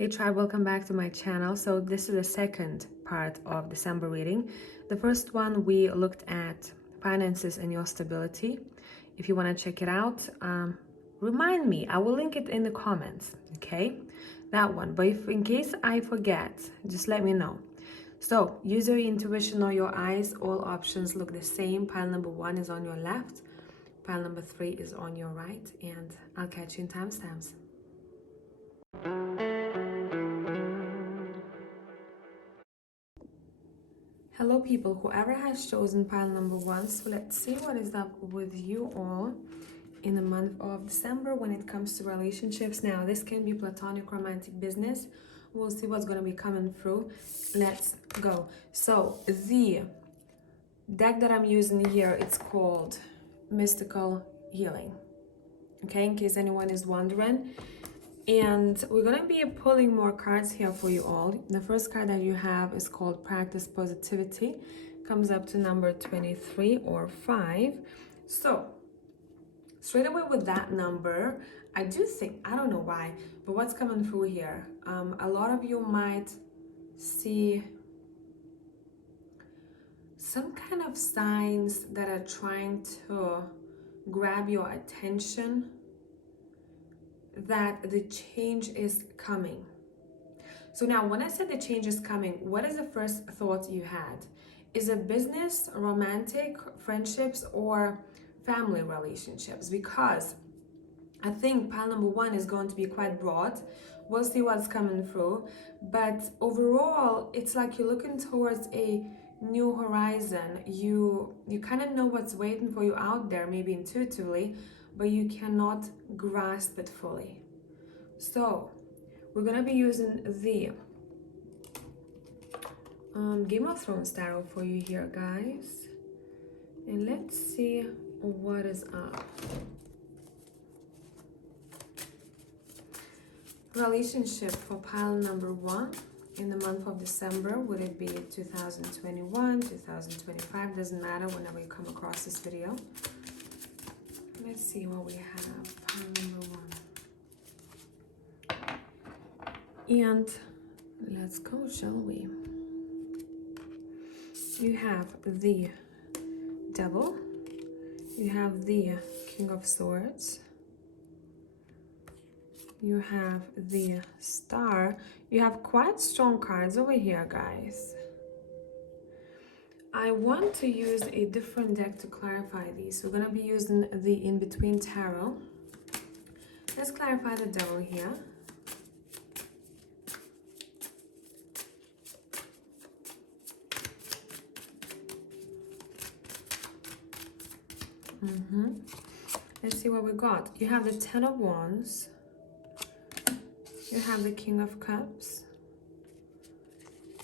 Hey tribe, welcome back to my channel. So this is the second part of December reading. The first one we looked at finances and your stability. If you want to check it out, remind me. I will link it in the comments, okay? That one. But if in case I forget, just let me know. So use your intuition or your eyes. All options look the same. Pile number 1 is on your left. Pile number 3 is on your right. And I'll catch you in timestamps. Hello people, whoever has chosen pile number 1, so let's see what is up with you all in the month of December when it comes to relationships. Now this can be platonic, romantic, business. We'll see what's going to be coming through. Let's go. So the deck that I'm using here, it's called Mystical Healing, okay, in case anyone is wondering. And we're going to be pulling more cards here for you all. The first card that you have is called Practice Positivity. Comes up to number 23 or 5. So, straight away with that number, I do think, I don't know why, but what's coming through here? A lot of you might see some kind of signs that are trying to grab your attention, that the change is coming. So now when I said the change is coming, what is the first thought you had? Is it business, romantic, friendships, or family relationships? Because I think pile number 1 is going to be quite broad. We'll see what's coming through. But overall, it's like you're looking towards a new horizon. You kind of know what's waiting for you out there, maybe intuitively, but you cannot grasp it fully. So we're gonna be using the Game of Thrones tarot for you here, guys, and let's see what is up. Relationship for pile number 1 in the month of December. Would it be 2021, 2025? Doesn't matter, whenever you come across this video. Let's see what we have. Pile number 1. And let's go, shall we? You have the Devil. You have the King of Swords. You have the Star. You have quite strong cards over here, guys. I want to use a different deck to clarify these. We're going to be using the In-Between Tarot. Let's clarify the Devil here. Let's see what we got. You have the Ten of Wands. You have the King of Cups.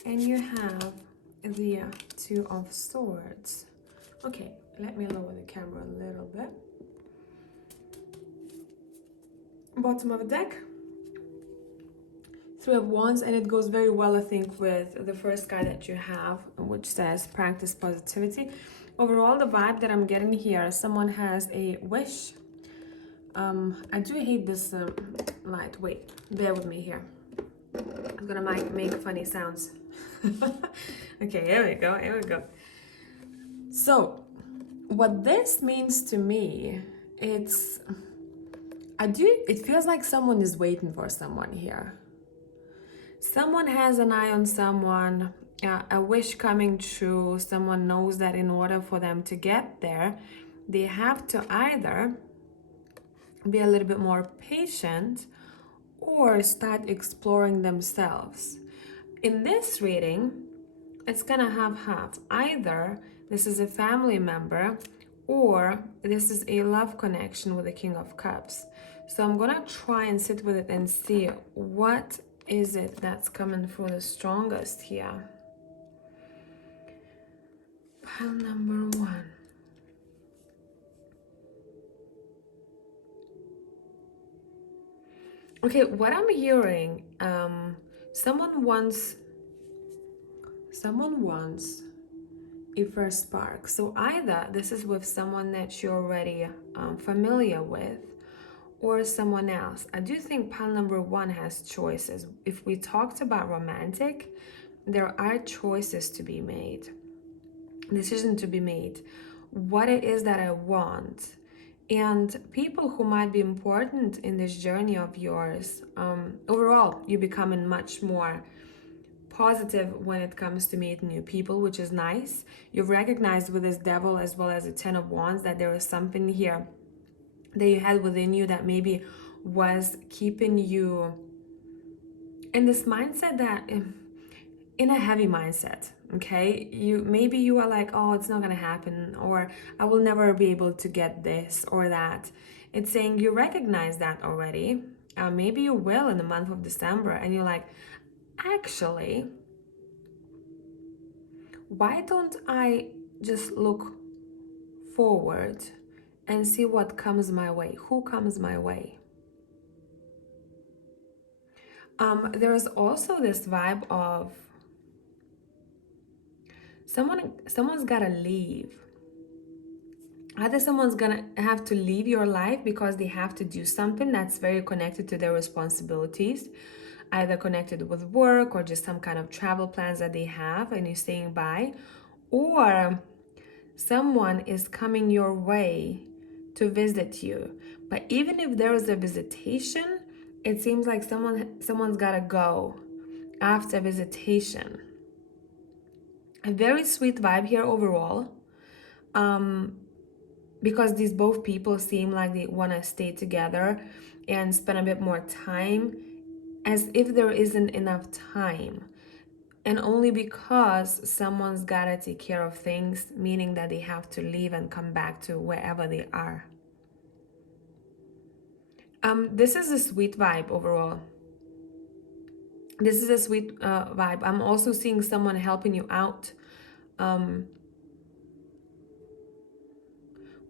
And you have the Two of Swords. Okay, let me lower the camera a little bit. Bottom of the deck, Three of Wands, and it goes very well, I think, with the first card that you have, which says Practice Positivity. Overall, the vibe that I'm getting here, someone has a wish. I do hate this light. Wait, bear with me here. I'm gonna make funny sounds. Okay, here we go, here we go. So, what this means to me, it feels like someone is waiting for someone here. Someone has an eye on someone, a wish coming true. Someone knows that in order for them to get there, they have to either be a little bit more patient or start exploring themselves. In this reading, it's gonna have half. Either this is a family member or this is a love connection with the King of Cups. So I'm gonna try and sit with it and see what is it that's coming through the strongest here. Pile number 1. Okay, what I'm hearing, someone wants a first spark. So either this is with someone that you're already familiar with, or someone else. I do think pile number one has choices. If we talked about romantic, there are choices to be made, decision to be made, what it is that I want. And people who might be important in this journey of yours, overall, you're becoming much more positive when it comes to meeting new people, which is nice. You've recognized with this devil as well as the 10 of wands that there is something here that you had within you that maybe was keeping you in this mindset, that in a heavy mindset. Okay, you are like, oh, it's not gonna happen, or I will never be able to get this or that. It's saying you recognize that already. Maybe you will in the month of December, and you're like, actually, why don't I just look forward and see what comes my way, who comes my way. There's also this vibe of someone's gotta leave. Either someone's gonna have to leave your life because they have to do something that's very connected to their responsibilities, either connected with work or just some kind of travel plans that they have and you're staying by, or someone is coming your way to visit you. But even if there is a visitation, it seems like someone's gotta go after visitation. A very sweet vibe here overall, because these both people seem like they want to stay together and spend a bit more time, as if there isn't enough time, and only because someone's gotta take care of things, meaning that they have to leave and come back to wherever they are. This is a sweet vibe overall. This is a sweet vibe. I'm also seeing someone helping you out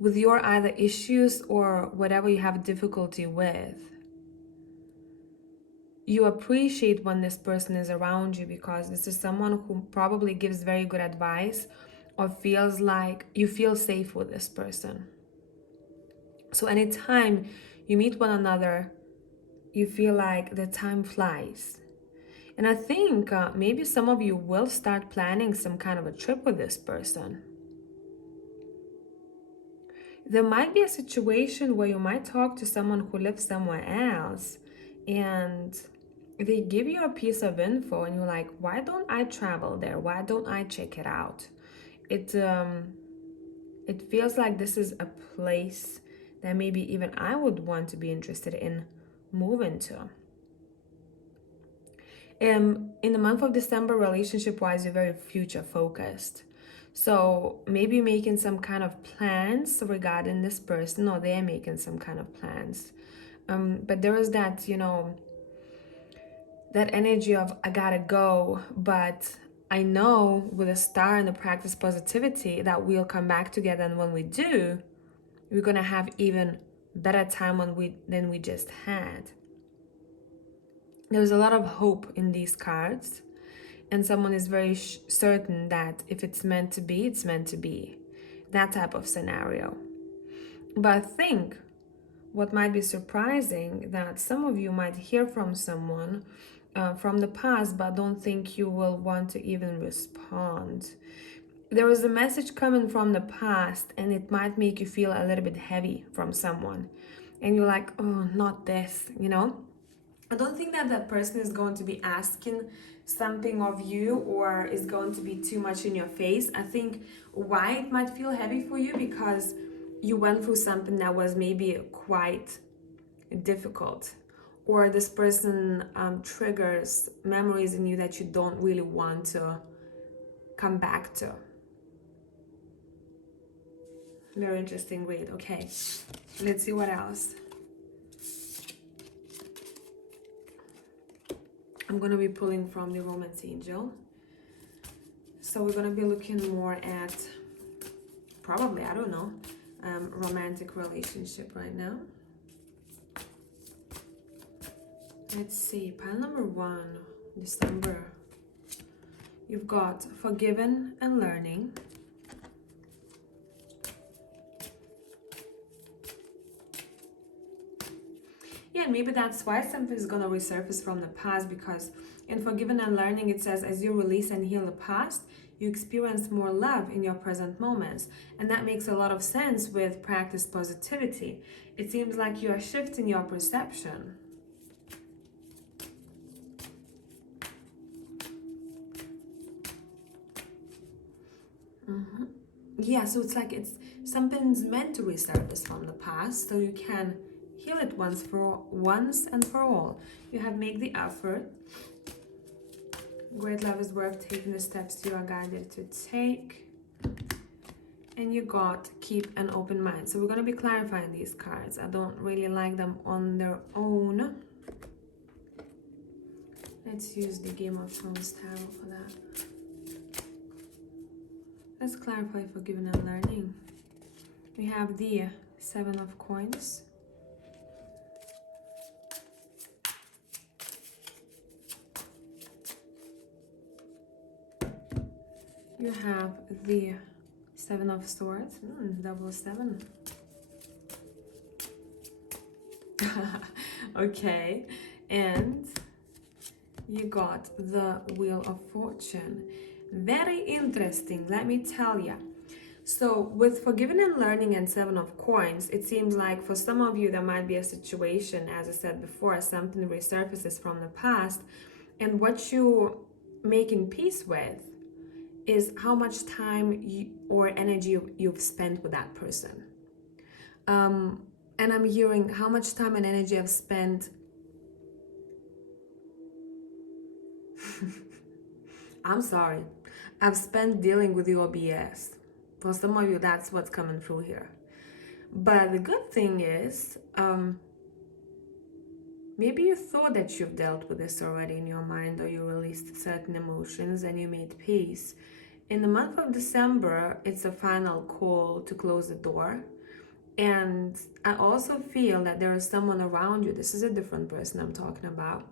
with your either issues or whatever you have difficulty with. You appreciate when this person is around you because this is someone who probably gives very good advice or feels like you feel safe with this person. So anytime you meet one another, you feel like the time flies. And I think maybe some of you will start planning some kind of a trip with this person. There might be a situation where you might talk to someone who lives somewhere else and they give you a piece of info and you're like, why don't I travel there? Why don't I check it out? It feels like this is a place that maybe even I would want to be interested in moving to. In the month of December, relationship-wise, you're very future-focused. So maybe making some kind of plans regarding this person, or they're making some kind of plans. But there is that, that energy of I gotta go, but I know with a star and the practice positivity that we'll come back together, and when we do, we're gonna have even better time than we just had. There's a lot of hope in these cards, and someone is very certain that if it's meant to be, it's meant to be. That type of scenario. But I think what might be surprising, that some of you might hear from someone from the past, but don't think you will want to even respond. There is a message coming from the past, and it might make you feel a little bit heavy from someone. And you're like, oh, not this, I don't think that that person is going to be asking something of you or is going to be too much in your face. I think why it might feel heavy for you, because you went through something that was maybe quite difficult, or this person triggers memories in you that you don't really want to come back to. Very interesting read. Okay, let's see what else. I'm going to be pulling from the Romance Angel. So we're going to be looking more at, probably, I don't know, romantic relationship right now. Let's see, pile number 1, December. You've got forgiven and learning. again, maybe that's why something is going to resurface from the past, because in forgiving and learning, it says, as you release and heal the past, you experience more love in your present moments. And that makes a lot of sense with practice positivity. It seems like you are shifting your perception. Yeah, so it's like something's meant to resurface from the past, so you can heal it once and for all. You have made the effort. Great love is worth taking the steps you are guided to take. And you got keep an open mind. So we're going to be clarifying these cards. I don't really like them on their own. Let's use the Game of Thrones tarot for that. Let's clarify forgiving and learning. We have the 7 of Coins. You have the 7 of Swords. Double 7. Okay. And you got the Wheel of Fortune. Very interesting, let me tell you. So with forgiving and learning and 7 of Coins, it seems like for some of you there might be a situation, as I said before, something resurfaces from the past, and what you making peace with is how much time or energy you've spent with that person. And I'm hearing how much time and energy I've spent. I'm sorry. I've spent dealing with your BS. For some of you, that's what's coming through here. But the good thing is, maybe you thought that you've dealt with this already in your mind, or you released certain emotions and you made peace. In the month of December, it's a final call to close the door. And I also feel that there is someone around you, this is a different person I'm talking about,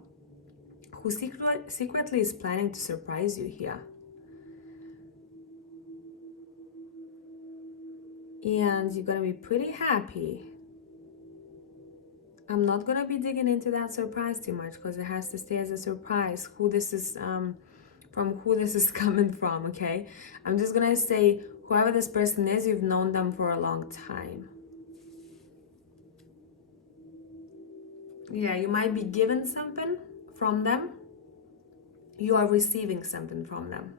who secretly is planning to surprise you here. And you're going to be pretty happy. I'm not going to be digging into that surprise too much because it has to stay as a surprise who this is coming from, okay? I'm just going to say whoever this person is, you've known them for a long time. Yeah, you might be given something from them. You are receiving something from them.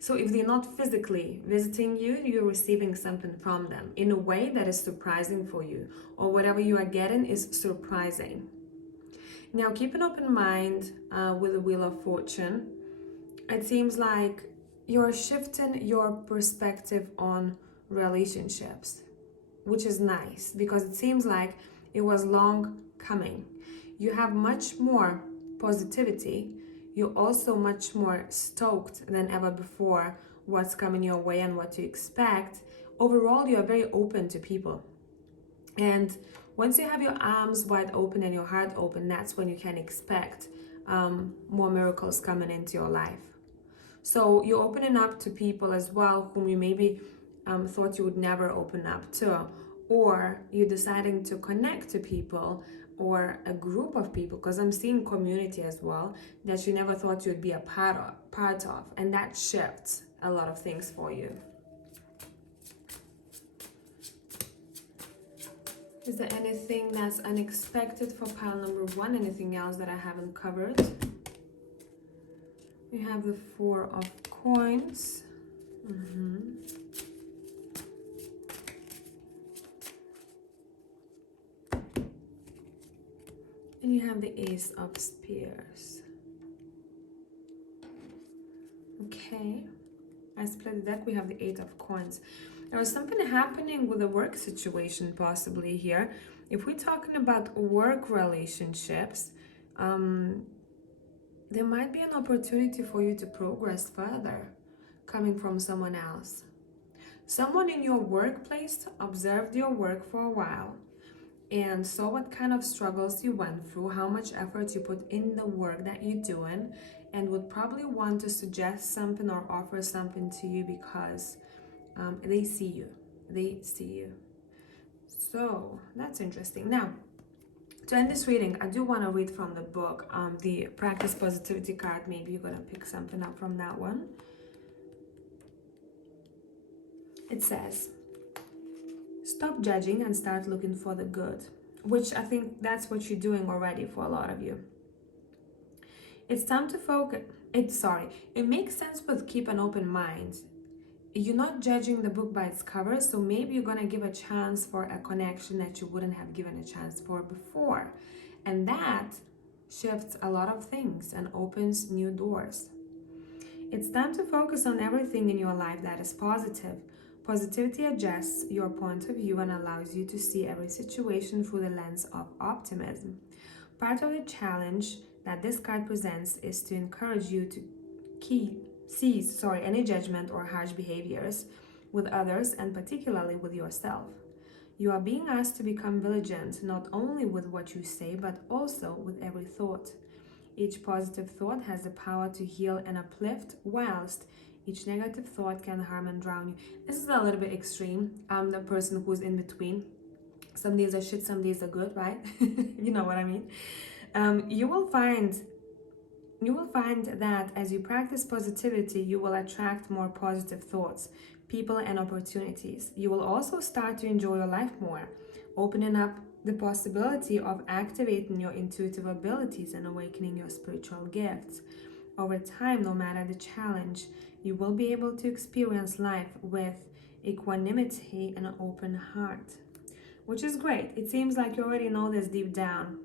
So if they're not physically visiting you, you're receiving something from them in a way that is surprising for you, or whatever you are getting is surprising. Now keep an open mind with the Wheel of Fortune. It seems like you're shifting your perspective on relationships, which is nice because it seems like it was long coming. You have much more positivity. You're also much more stoked than ever before what's coming your way and what to expect. Overall, you are very open to people. And once you have your arms wide open and your heart open, that's when you can expect more miracles coming into your life. So you're opening up to people as well whom you maybe thought you would never open up to, or you're deciding to connect to people or a group of people, because I'm seeing community as well that you never thought you'd be a part of, and that shifts a lot of things for you. Is there anything that's unexpected for pile number 1? Anything else that I haven't covered? We have the 4 of Coins. And you have the Ace of Spears. Okay. I split the deck. We have the 8 of Coins. There is something happening with a work situation possibly here. If we're talking about work relationships, there might be an opportunity for you to progress further coming from someone else. Someone in your workplace observed your work for a while and saw what kind of struggles you went through, how much effort you put in the work that you're doing, and would probably want to suggest something or offer something to you because they see you. So that's interesting. Now, To end this reading, I do want to read from the book, the Practice Positivity card. Maybe you're going to pick something up from that one. It says, stop judging and start looking for the good, which I think that's what you're doing already for a lot of you. It's time to focus. It makes sense with keep an open mind. You're not judging the book by its cover, so maybe you're going to give a chance for a connection that you wouldn't have given a chance for before. And that shifts a lot of things and opens new doors. It's time to focus on everything in your life that is positive. Positivity adjusts your point of view and allows you to see every situation through the lens of optimism. Part of the challenge that this card presents is to encourage you to cease any judgment or harsh behaviors with others and particularly with yourself. You are being asked to become vigilant not only with what you say but also with every thought. Each positive thought has the power to heal and uplift, whilst each negative thought can harm and drown you. This is a little bit extreme. I'm the person who's in between. Some days are shit, some days are good, right? You know what I mean? You will find that as you practice positivity, you will attract more positive thoughts, people, and opportunities. You will also start to enjoy your life more, opening up the possibility of activating your intuitive abilities and awakening your spiritual gifts. Over time, no matter the challenge, you will be able to experience life with equanimity and an open heart, which is great. It seems like you already know this deep down.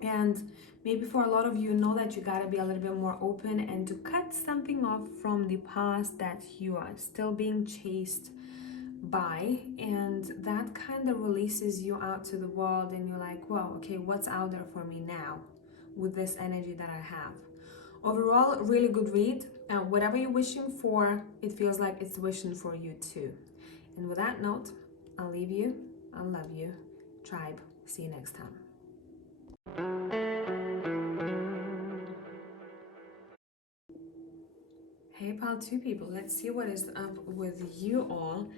And maybe for a lot of you know that you gotta be a little bit more open and to cut something off from the past that you are still being chased by, and that kind of releases you out to the world and you're like, well, okay, what's out there for me now with this energy that I have? Overall, really good read. Whatever you're wishing for, it feels like it's wishing for you too. And with that note, I'll leave you. I love you, tribe. See you next time. Hey pal, two people, let's see what is up with you all.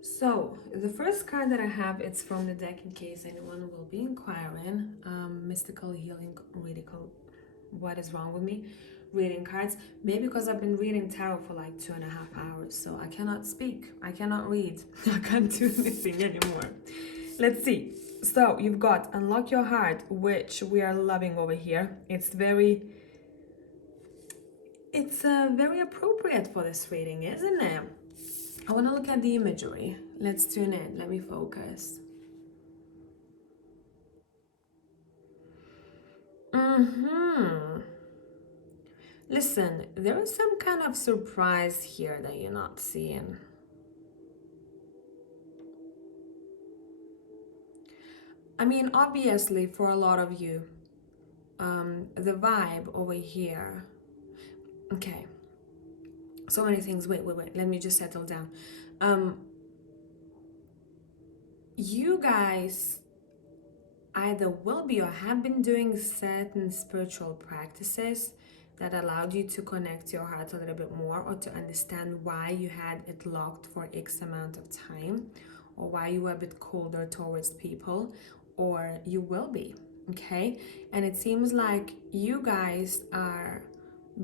So the first card that I have, it's from the deck in case anyone will be inquiring. Mystical healing radical, what is wrong with me? Reading cards, maybe because I've been reading tarot for like 2.5 hours, so I cannot speak, I cannot read, I can't do anything anymore. Let's see. So you've got unlock your heart, which we are loving over here. It's very appropriate for this reading, isn't it? I want to look at the imagery. Let's tune in. Let me focus. Listen, there is some kind of surprise here that you're not seeing. I mean, obviously, for a lot of you, the vibe over here. Okay. So many things. Wait. Let me just settle down. You guys either will be or have been doing certain spiritual practices that allowed you to connect your heart a little bit more, or to understand why you had it locked for X amount of time, or why you were a bit colder towards people, or you will be, okay? And it seems like you guys are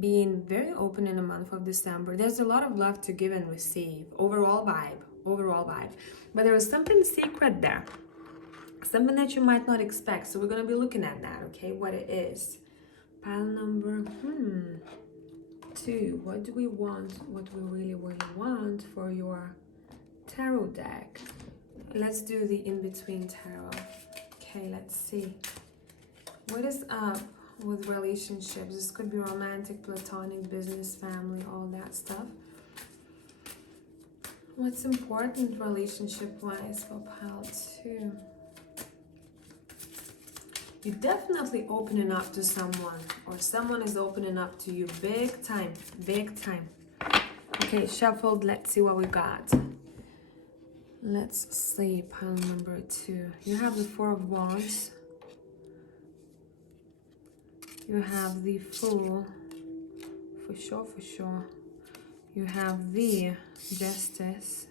being very open in the month of December. There's a lot of love to give and receive. Overall vibe. But there is something secret there. Something that you might not expect. So we're going to be looking at that, okay? What it is. Pile number 2. What do we want? What we really want for your tarot deck? Let's do the in-between tarot. Okay, let's see. What is up with relationships? This could be romantic, platonic, business, family, all that stuff. What's important relationship-wise for pile 2? You're definitely opening up to someone, or someone is opening up to you big time. Okay, shuffled. Let's see what we got. Let's see, pile number 2. You have the 4 of Wands. You have the Fool, for sure. You have the Justice.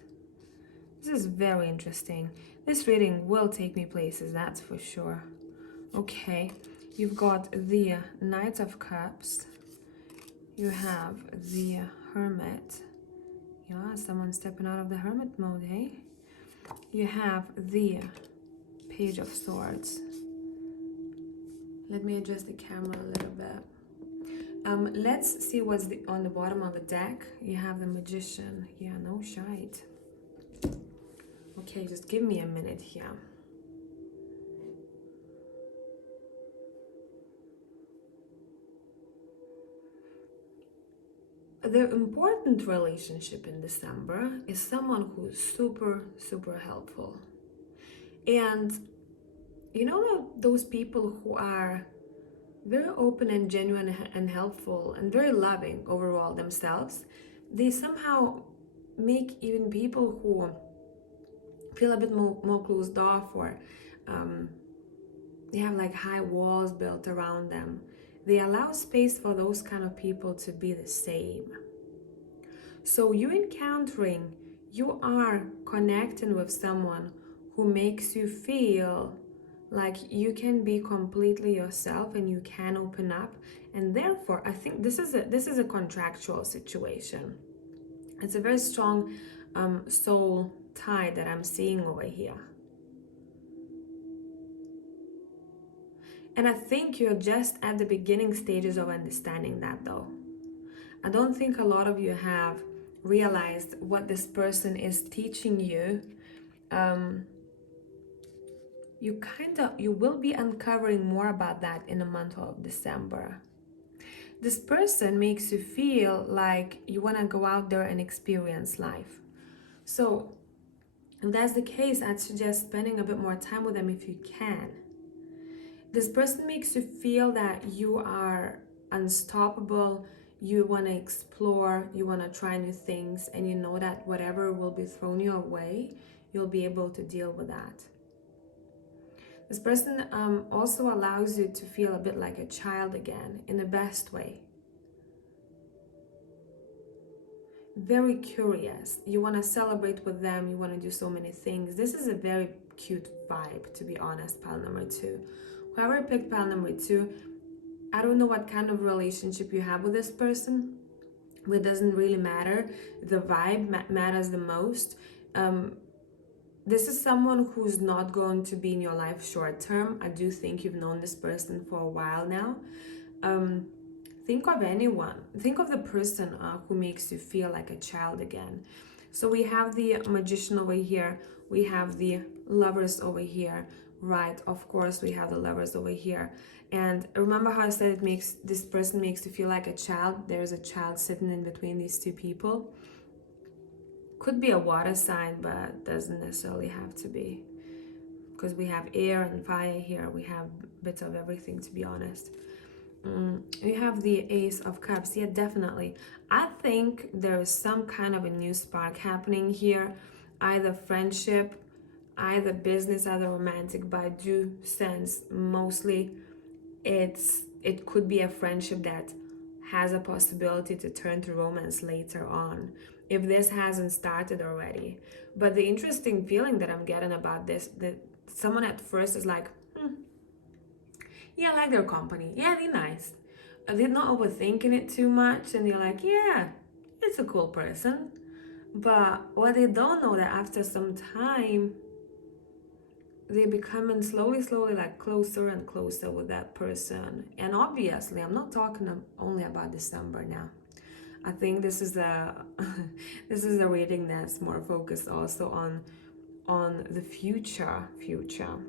This is very interesting. This reading will take me places, that's for sure. Okay, you've got the Knight of Cups. You have the Hermit. Yeah, someone stepping out of the Hermit mode, hey? You have the Page of Swords. Let me adjust the camera a little bit. Let's see what's on the bottom of the deck. You have the Magician. Yeah, no shite. Okay, just give me a minute here. The important relationship in December is someone who's super, super helpful. And you know those people who are very open and genuine and helpful and very loving overall themselves, they somehow make even people who feel a bit more closed off, or they have like high walls built around them. They allow space for those kind of people to be the same. So you are connecting with someone who makes you feel like you can be completely yourself and you can open up. And therefore, I think this is a contractual situation. It's a very strong soul tie that I'm seeing over here. And I think you're just at the beginning stages of understanding that, though. I don't think a lot of you have realized what this person is teaching you. You will be uncovering more about that in the month of December. This person makes you feel like you want to go out there and experience life. So if that's the case, I'd suggest spending a bit more time with them if you can. This person makes you feel that you are unstoppable, you want to explore, you want to try new things, and you know that whatever will be thrown your way, you'll be able to deal with that. This person also allows you to feel a bit like a child again, in the best way. Very curious. You want to celebrate with them, you want to do so many things. This is a very cute vibe, to be honest, pile number 2. Whoever picked pile number 2, I don't know what kind of relationship you have with this person. It doesn't really matter. The vibe matters the most. This is someone who's not going to be in your life short term. I do think you've known this person for a while now. Think of anyone. Think of the person who makes you feel like a child again. So we have the Magician over here. We have the Lovers over here. Right, of course, we have the Lovers over here. And remember how I said this person makes you feel like a child? There's a child sitting in between these two people. Could be a water sign, but doesn't necessarily have to be, because we have air and fire here. We have bits of everything, to be honest. We have the Ace of Cups. Yeah, definitely. I think there is some kind of a new spark happening here, either friendship, either business, either romantic, but I do sense mostly it could be a friendship that has a possibility to turn to romance later on, if this hasn't started already. But the interesting feeling that I'm getting about this, that someone at first is like, yeah, I like their company. Yeah, they're nice. They're not overthinking it too much, and they're like, yeah, it's a cool person. But what they don't know that after some time, they're becoming slowly like closer and closer with that person. And obviously, I'm not talking only about December now. I think this is a reading that's more focused also on the future,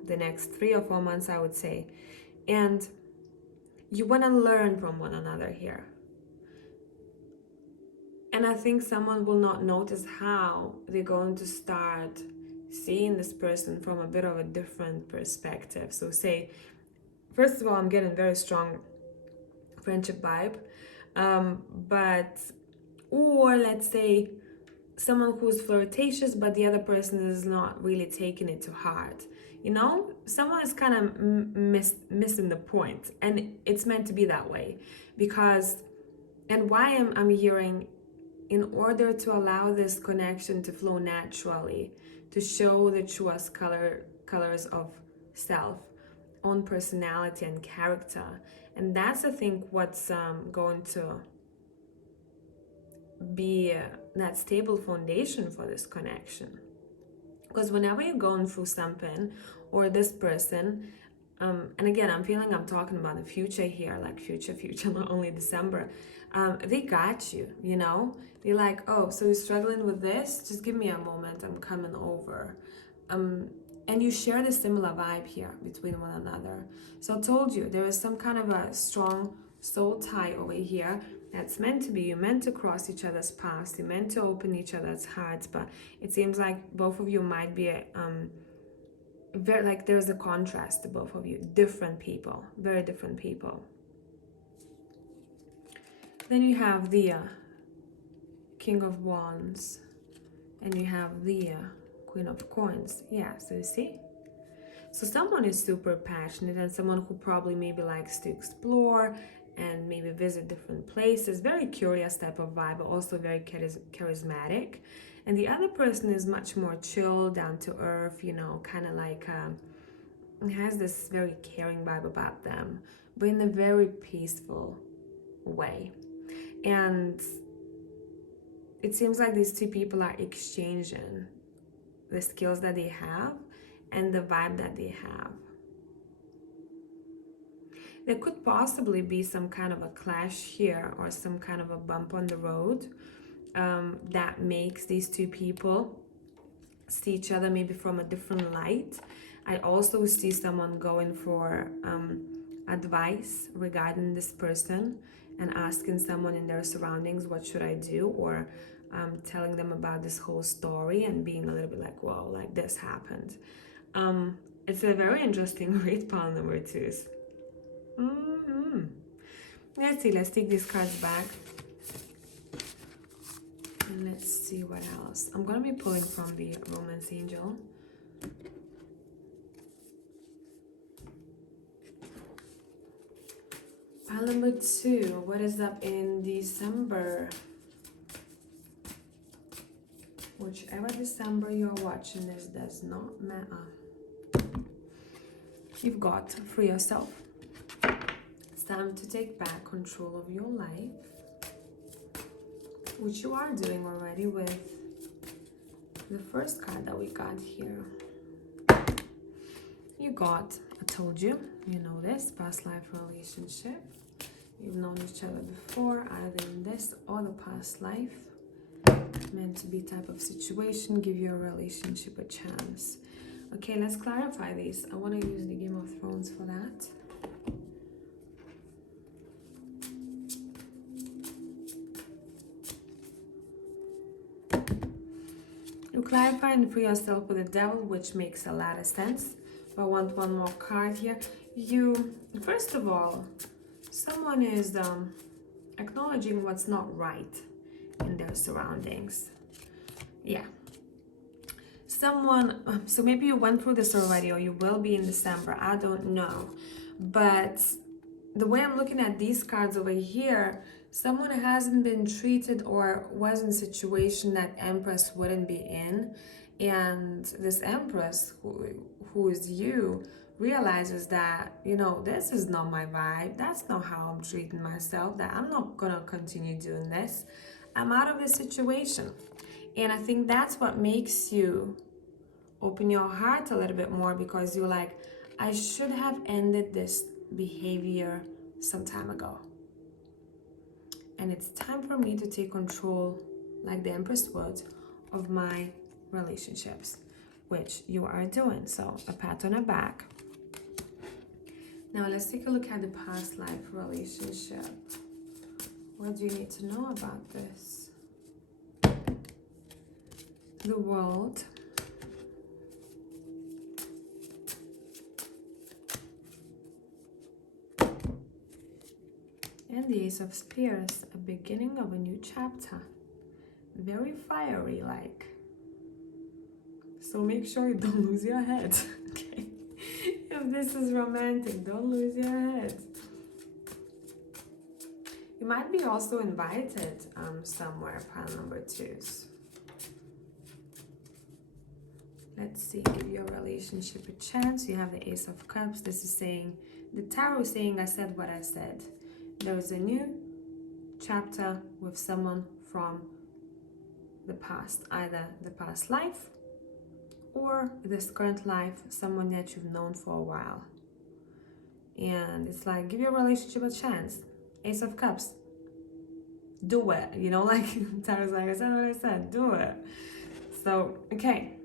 the next 3 or 4 months, I would say. And you want to learn from one another here. And I think someone will not notice how they're going to start seeing this person from a bit of a different perspective. So say, first of all, I'm getting very strong friendship vibe. Or let's say someone who's flirtatious, but the other person is not really taking it to heart. You know, someone is kind of missing the point, and it's meant to be that way. Because, and why I'm hearing, in order to allow this connection to flow naturally, to show the truest colors of self, own personality and character. And that's, I think, what's going to be that stable foundation for this connection. Because whenever you're going through something, or this person, and again, I'm feeling I'm talking about the future here, like future, not only December. They got you, you know? They're like, oh, so you're struggling with this? Just give me a moment, I'm coming over. And you share the similar vibe here between one another. So I told you, there is some kind of a strong soul tie over here that's meant to be. You're meant to cross each other's paths. You're meant to open each other's hearts. But it seems like both of you might be very, like there's a contrast to both of you. Different people, very different people. Then you have the King of Wands, and you have the Queen of Coins. Yeah, so you see? So someone is super passionate, and someone who probably maybe likes to explore and maybe visit different places. Very curious type of vibe, but also very charismatic. And the other person is much more chill, down to earth, you know, kind of like has this very caring vibe about them, but in a very peaceful way. And it seems like these two people are exchanging the skills that they have and the vibe that they have. There could possibly be some kind of a clash here, or some kind of a bump on the road that makes these two people see each other maybe from a different light. I also see someone going for advice regarding this person and asking someone in their surroundings, what should I do? Or telling them about this whole story and being a little bit like, whoa, like this happened. It's a very interesting read, pile number 2s. Let's see, let's take these cards back. And let's see what else. I'm going to be pulling from the Romance Angel. Pile number 2, what is up in December? Whichever December you're watching this does not matter. You've got for yourself. It's time to take back control of your life, which you are doing already with the first card that we got here. You got, I told you, you know this, past life relationship. You've known each other before, either in this or the past life. Meant to be type of situation, give your relationship a chance. Okay, let's clarify this. I want to use the Game of Thrones for that. You clarify and free yourself with the Devil, which makes a lot of sense. But I want one more card here. You, first of all, someone is acknowledging what's not right in their surroundings. Yeah. Someone, so maybe you went through this already, or you will be in December. I don't know. But the way I'm looking at these cards over here, someone hasn't been treated or was in a situation that Empress wouldn't be in. And this Empress, who is you, realizes that, you know, this is not my vibe. That's not how I'm treating myself. That I'm not going to continue doing this. I'm out of this situation. And I think that's what makes you open your heart a little bit more, because you're like, I should have ended this behavior some time ago. And it's time for me to take control, like the Empress would, of my relationships, which you are doing. So a pat on the back. Now let's take a look at the past life relationship. What do you need to know about this? The World. And the Ace of Spears, a beginning of a new chapter. Very fiery like. So make sure you don't lose your head, okay? If this is romantic, don't lose your head. You might be also invited somewhere, pile number 2s. Let's see, give your relationship a chance. You have the Ace of Cups. This is saying, the tarot is saying, I said what I said. There is a new chapter with someone from the past, either the past life or this current life, someone that you've known for a while. And it's like, give your relationship a chance. Ace of Cups. Do it. You know, like, Tarot's like, I said what I said. Do it. So, okay.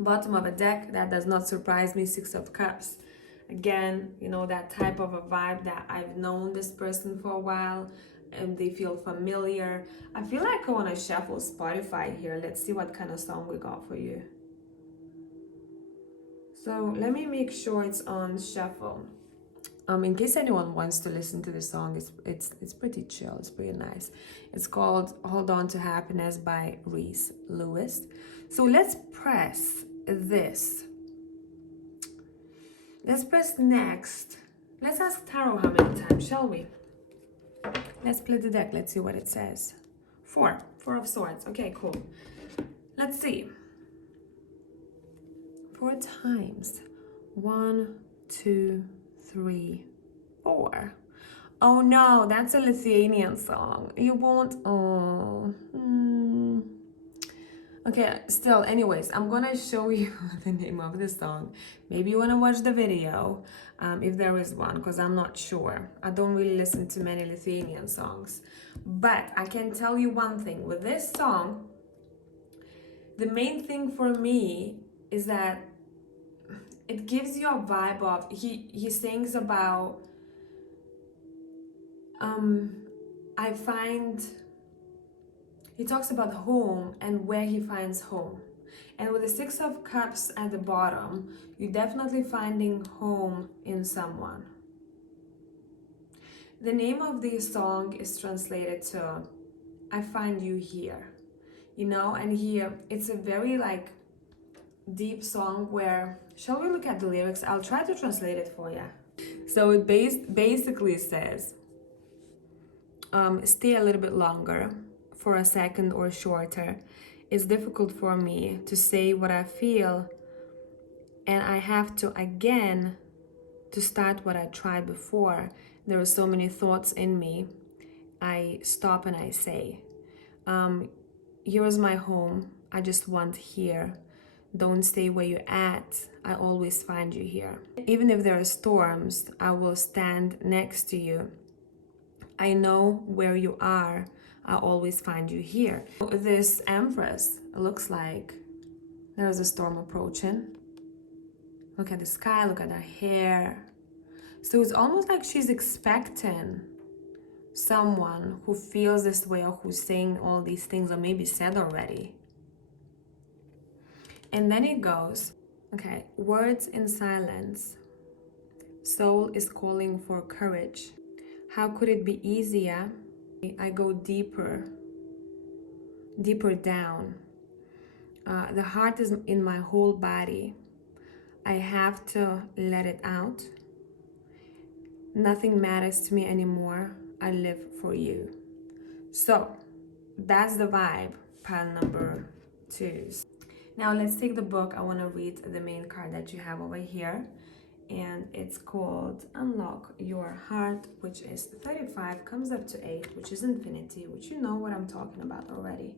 Bottom of a deck, that does not surprise me. Six of Cups. Again, you know, that type of a vibe that I've known this person for a while and they feel familiar. I feel like I want to shuffle Spotify here. Let's see what kind of song we got for you. So let me make sure it's on shuffle. In case anyone wants to listen to the song, it's pretty chill. It's pretty nice. It's called "Hold On to Happiness" by Reese Lewis. So let's press this. Let's press next. Let's ask Tarot how many times, shall we? Let's play the deck. Let's see what it says. Four of Swords. Okay, cool. Let's see. 4 times. 1, 2, 3, 4. Oh no, that's a Lithuanian song. You won't. Oh. Okay, still, anyways, I'm gonna show you the name of the song. Maybe you wanna watch the video, if there is one, because I'm not sure. I don't really listen to many Lithuanian songs. But I can tell you one thing. With this song, the main thing for me is that it gives you a vibe of, he sings about, I find, he talks about home and where he finds home. And with the Six of Cups at the bottom, you're definitely finding home in someone. The name of the song is translated to, I Find You Here. You know, and here, it's a very like deep song where, shall we look at the lyrics? I'll try to translate it for you. So it basically says, stay a little bit longer, for a second or shorter. It's difficult for me to say what I feel, and I have to again to start what I tried before. There are so many thoughts in me. I stop and I say, here's my home. I just want here. Don't stay where you're at. I always find you here. Even if there are storms, I will stand next to you. I know where you are. I always find you here. This Empress looks like there's a storm approaching. Look at the sky, look at her hair. So it's almost like she's expecting someone who feels this way or who's saying all these things or maybe said already. And then it goes, okay, words in silence. Soul is calling for courage. How could it be easier? I go deeper down. The heart is in my whole body. I have to let it out. Nothing matters to me anymore. I live for you. So that's the vibe, pile number 2. Now let's take the book. I want to read the main card that you have over here. And it's called Unlock Your Heart, which is 35, comes up to 8, which is infinity, which you know what I'm talking about already.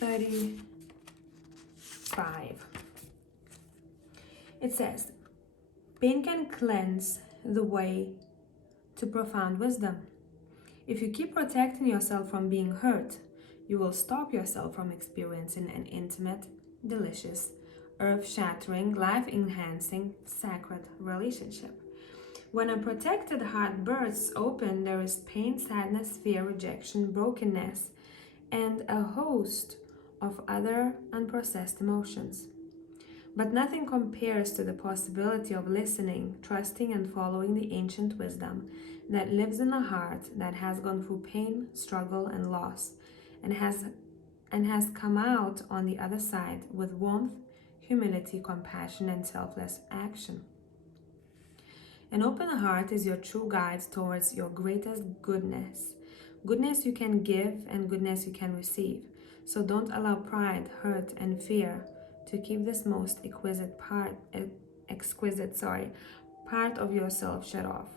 35. It says, pain can cleanse the way to profound wisdom. If you keep protecting yourself from being hurt, you will stop yourself from experiencing an intimate, delicious, earth-shattering, life-enhancing, sacred relationship. When a protected heart bursts open, there is pain, sadness, fear, rejection, brokenness, and a host of other unprocessed emotions. But nothing compares to the possibility of listening, trusting, and following the ancient wisdom that lives in a heart that has gone through pain, struggle, and loss, and has come out on the other side with warmth, humility, compassion, and selfless action. An open heart is your true guide towards your greatest goodness. Goodness you can give and goodness you can receive. So don't allow pride, hurt, and fear to keep this most exquisite part of yourself shut off.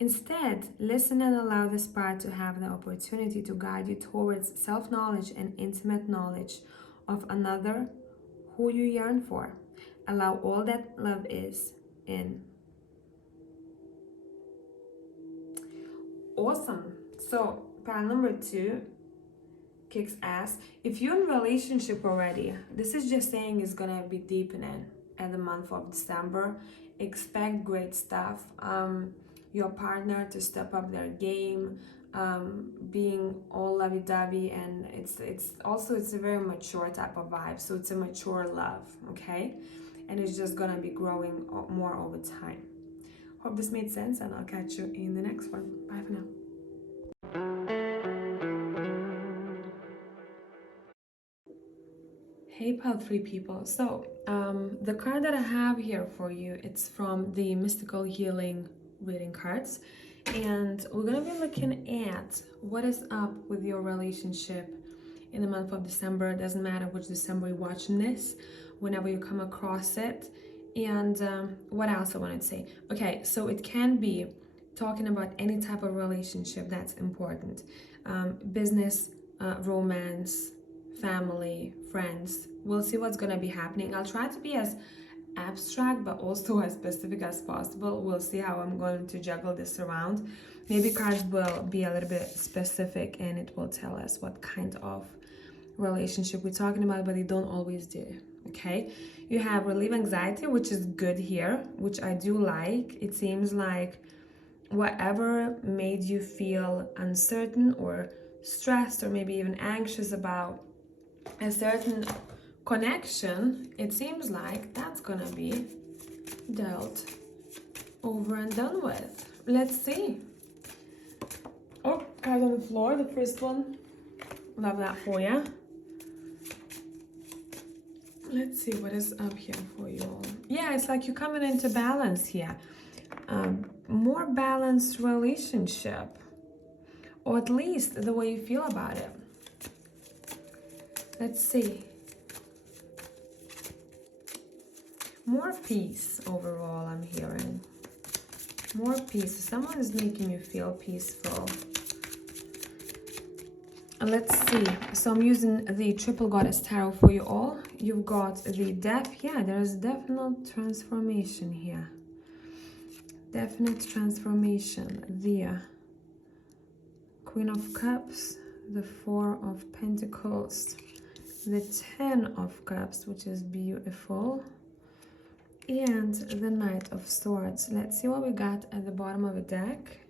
Instead, listen and allow this part to have the opportunity to guide you towards self-knowledge and intimate knowledge of another who you yearn for. Allow all that love is in. Awesome. So pile number 2 kicks ass. If you're in a relationship already, this is just saying it's gonna be deepening at the month of December. Expect great stuff. Your partner to step up their game, being all lovey-dovey, and it's a very mature type of vibe. So it's a mature love, okay? And it's just gonna be growing more over time. Hope this made sense, and I'll catch you in the next one. Bye for now. Hey pile 3 people. So the card that I have here for you, it's from the Mystical Healing reading cards, and we're gonna be looking at what is up with your relationship in the month of December. It doesn't matter which December you're watching this, whenever you come across it. And what else I wanted to say? Okay, so it can be talking about any type of relationship that's important. Business, romance, family, friends. We'll see what's gonna be happening. I'll try to be as abstract but also as specific as possible. We'll see how I'm going to juggle this around. Maybe cards will be a little bit specific and it will tell us what kind of relationship we're talking about, but they don't always do. Okay, you have relieve anxiety, which is good here, which I do like. It seems like whatever made you feel uncertain or stressed or maybe even anxious about a certain connection, it seems like that's gonna be dealt over and done with. Let's see. Oh, card on the floor, the first one. Love that for you. Let's see what is up here for you all. Yeah, it's like you're coming into balance here. More balanced relationship, or at least the way you feel about it. Let's see. More peace overall, I'm hearing. More peace. Someone is making you feel peaceful. And let's see. So I'm using the Triple Goddess Tarot for you all. You've got the Death. Yeah, there's definite transformation here. Definite transformation. The Queen of Cups, the Four of Pentacles, the Ten of Cups, which is beautiful, and the Knight of Swords. Let's see what we got at the bottom of the deck.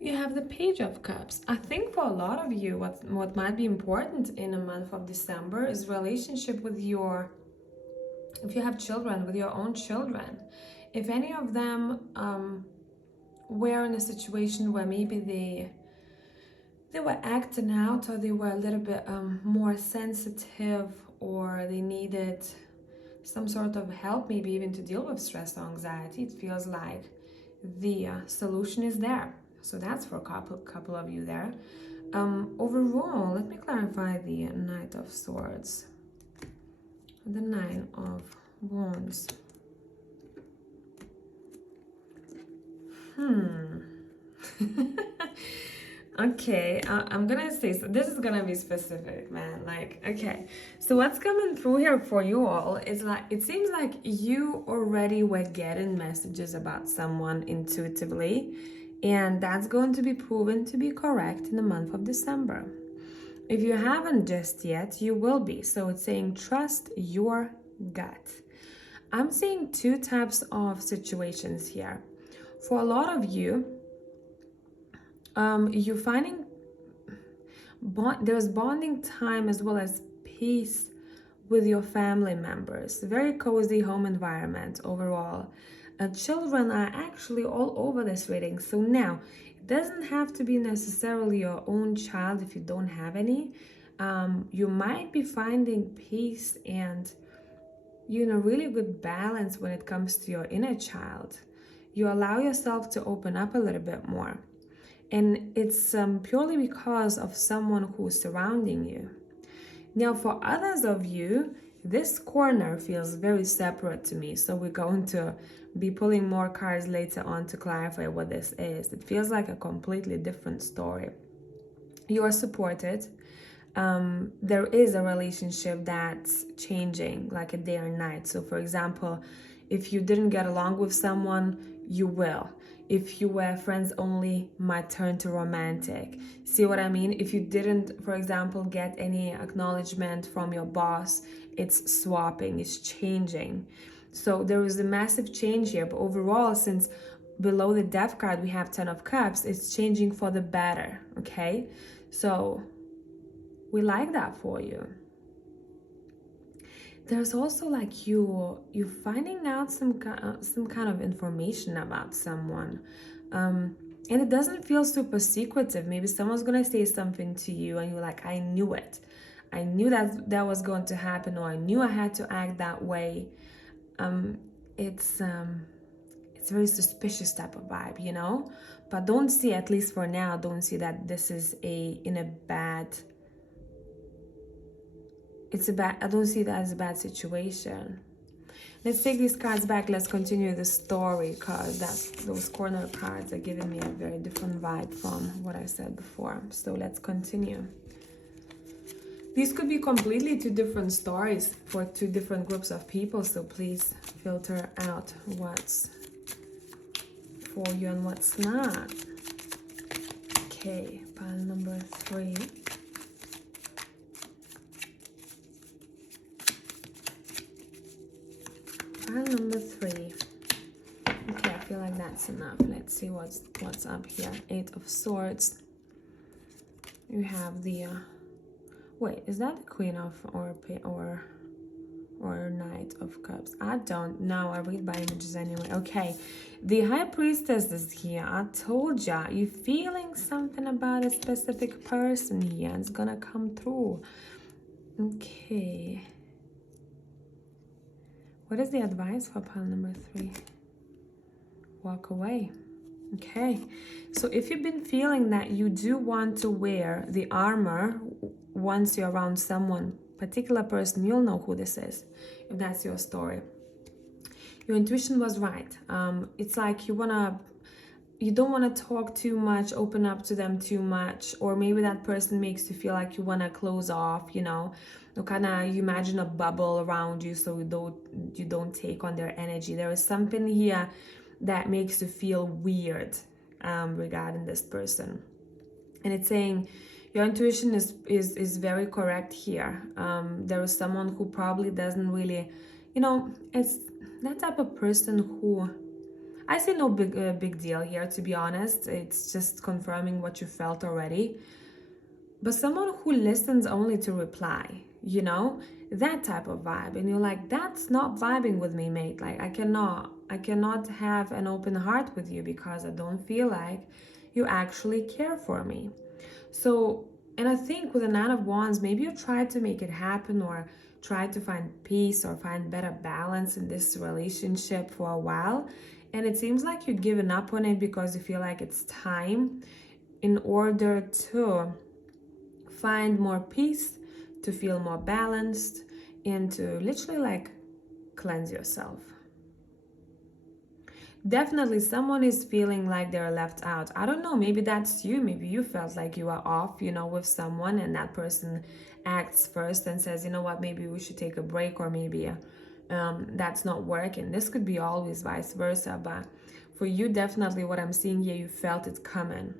You have the Page of Cups. I think for a lot of you, what might be important in the month of December is relationship with your, if you have children, with your own children. If any of them were in a situation where maybe they were acting out, or they were a little bit more sensitive, or they needed some sort of help, maybe even to deal with stress or anxiety, it feels like the solution is there. So that's for a couple of you there. Overall, let me clarify the Knight of Swords, the Nine of Wands. Okay, I'm gonna say, so this is gonna be specific, man. Like, okay, so what's coming through here for you all is like, it seems like you already were getting messages about someone intuitively, and that's going to be proven to be correct in the month of December. If you haven't just yet, you will be. So it's saying trust your gut. I'm seeing two types of situations here. For a lot of you, you're finding there's bonding time as well as peace with your family members. Very cozy home environment overall. Children are actually all over this reading. So now, it doesn't have to be necessarily your own child if you don't have any. You might be finding peace and really good balance when it comes to your inner child. You allow yourself to open up a little bit more. And it's purely because of someone who's surrounding you. Now, for others of you, this corner feels very separate to me. So we're going to be pulling more cards later on to clarify what this is. It feels like a completely different story. You are supported. There is a relationship that's changing like a day or night. So for example, if you didn't get along with someone, you will. If you were friends only, might turn to romantic. See what I mean? If you didn't, for example, get any acknowledgement from your boss, it's swapping, it's changing. So there is a massive change here. But overall, since below the Death card we have Ten of Cups, it's changing for the better, okay? So we like that for you. There's also like you finding out some kind of information about someone, and it doesn't feel super secretive. Maybe someone's gonna say something to you and you're like, I knew it, I knew that was going to happen, or I knew I had to act that way. It's a very suspicious type of vibe, you know. But don't see, at least for now, don't see that this is in a bad. I don't see that as a bad situation. Let's take these cards back. Let's continue the story, because those corner cards are giving me a very different vibe from what I said before. So let's continue. These could be completely two different stories for two different groups of people. So please filter out what's for you and what's not. Okay, pile number 3. Pile number 3. Okay, I feel like that's enough. Let's see what's up here. 8 of Swords. You have the wait, is that the Queen of or Knight of Cups? I don't know. I read by images anyway. Okay, the High Priestess is here. I told ya, you feeling something about a specific person here. It's gonna come through. Okay. What is the advice for pile number 3? Walk away. Okay, so if you've been feeling that you do want to wear the armor once you're around someone, particular person, you'll know who this is, if that's your story. Your intuition was right. It's like you don't want to talk too much, open up to them too much, or maybe that person makes you feel like you want to close off, you know, you imagine a bubble around you so you don't take on their energy. There is something here that makes you feel weird regarding this person. And it's saying your intuition is very correct here. There is someone who probably doesn't really, you know, it's that type of person who, I see no big deal here, to be honest. It's just confirming what you felt already. But someone who listens only to reply, you know, that type of vibe. And you're like, that's not vibing with me, mate. Like, I cannot have an open heart with you because I don't feel like you actually care for me. So, and I think with the Nine of Wands, maybe you tried to make it happen or try to find peace or find better balance in this relationship for a while. And it seems like you've given up on it because you feel like it's time in order to find more peace, to feel more balanced, and to literally like cleanse yourself. Definitely someone is feeling like they're left out. I don't know, maybe that's you. Maybe you felt like you are off, you know, with someone, and that person acts first and says, you know what, maybe we should take a break, or maybe that's not working. This could be always vice versa, but for you, definitely what I'm seeing here, you felt it coming.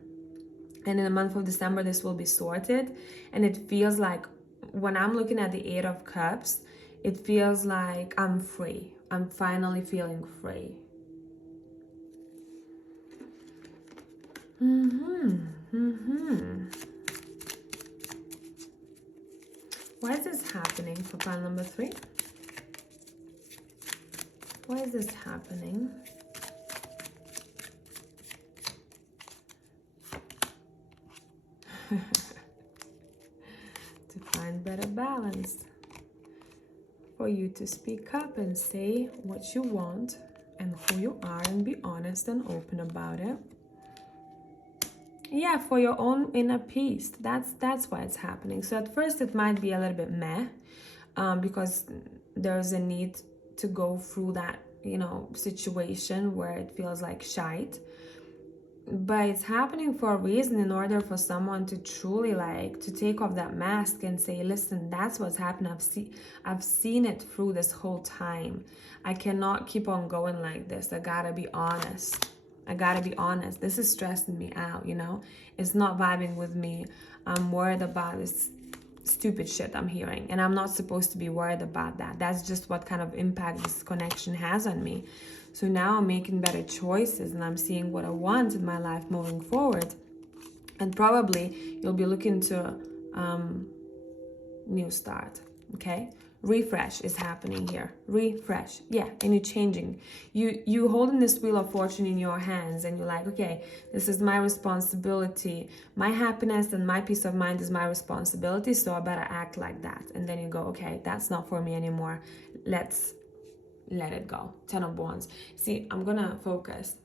And in the month of December, this will be sorted. And it feels like, when I'm looking at the 8 of Cups, it feels like I'm free. I'm finally feeling free. Why is this happening for pile number 3? Why is this happening? To find better balance. For you to speak up and say what you want and who you are, and be honest and open about it. Yeah, for your own inner peace. That's why it's happening. So at first it might be a little bit meh, because there's a need to go through that, situation where it feels like shite. But it's happening for a reason, in order for someone to truly to take off that mask and say, listen, that's what's happened. I've seen it through this whole time. I cannot keep on going like this. I gotta be honest. This is stressing me out, It's not vibing with me. I'm worried about this stupid shit I'm hearing, and I'm not supposed to be worried about that. That's just what kind of impact this connection has on me. So now I'm making better choices, and I'm seeing what I want in my life moving forward. And probably you'll be looking to new start. Okay, refresh is happening here. Refresh, yeah. And you're changing. You holding this wheel of fortune in your hands, and you're like, okay, this is my responsibility. My happiness and my peace of mind is my responsibility, so I better act like that. And then you go, okay, that's not for me anymore. Let's let it go. 10 of Wands. See, I'm gonna focus.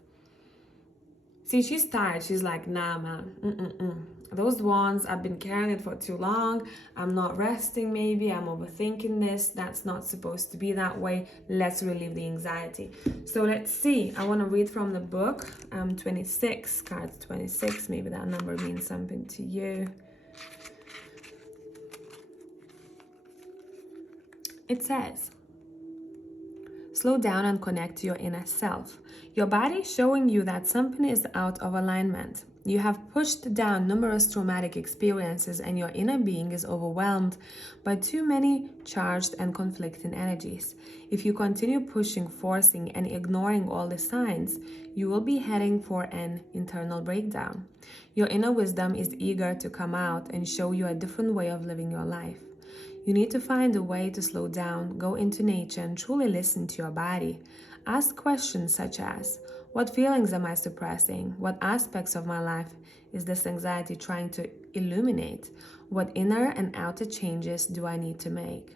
See, she's tired. She's like, nah, man. Those wands, I've been carrying it for too long. I'm not resting, maybe. I'm overthinking this. That's not supposed to be that way. Let's relieve the anxiety. So let's see. I want to read from the book. 26, card 26. Maybe that number means something to you. It says, slow down and connect to your inner self. Your body is showing you that something is out of alignment. You have pushed down numerous traumatic experiences, and your inner being is overwhelmed by too many charged and conflicting energies. If you continue pushing, forcing, and ignoring all the signs, you will be heading for an internal breakdown. Your inner wisdom is eager to come out and show you a different way of living your life. You need to find a way to slow down, go into nature, and truly listen to your body. Ask questions such as, what feelings am I suppressing? What aspects of my life is this anxiety trying to illuminate? What inner and outer changes do I need to make?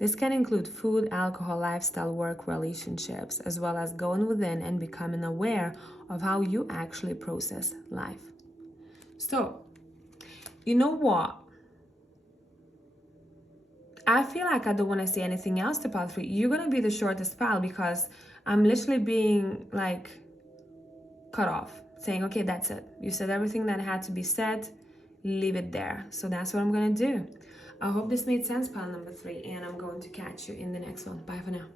This can include food, alcohol, lifestyle, work, relationships, as well as going within and becoming aware of how you actually process life. So, you know what? I feel like I don't want to say anything else to pile 3. You're going to be the shortest pile, because I'm literally being cut off, saying, okay, that's it. You said everything that had to be said, leave it there. So that's what I'm going to do. I hope this made sense, pile number 3, and I'm going to catch you in the next one. Bye for now.